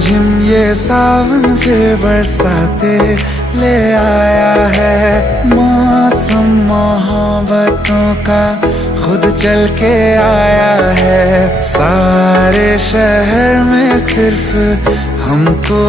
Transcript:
झिम ये सावन फिर बरसाते ले आया है। मौसम मोहब्बतों का खुद चल के आया है। सारे शहर में सिर्फ हमको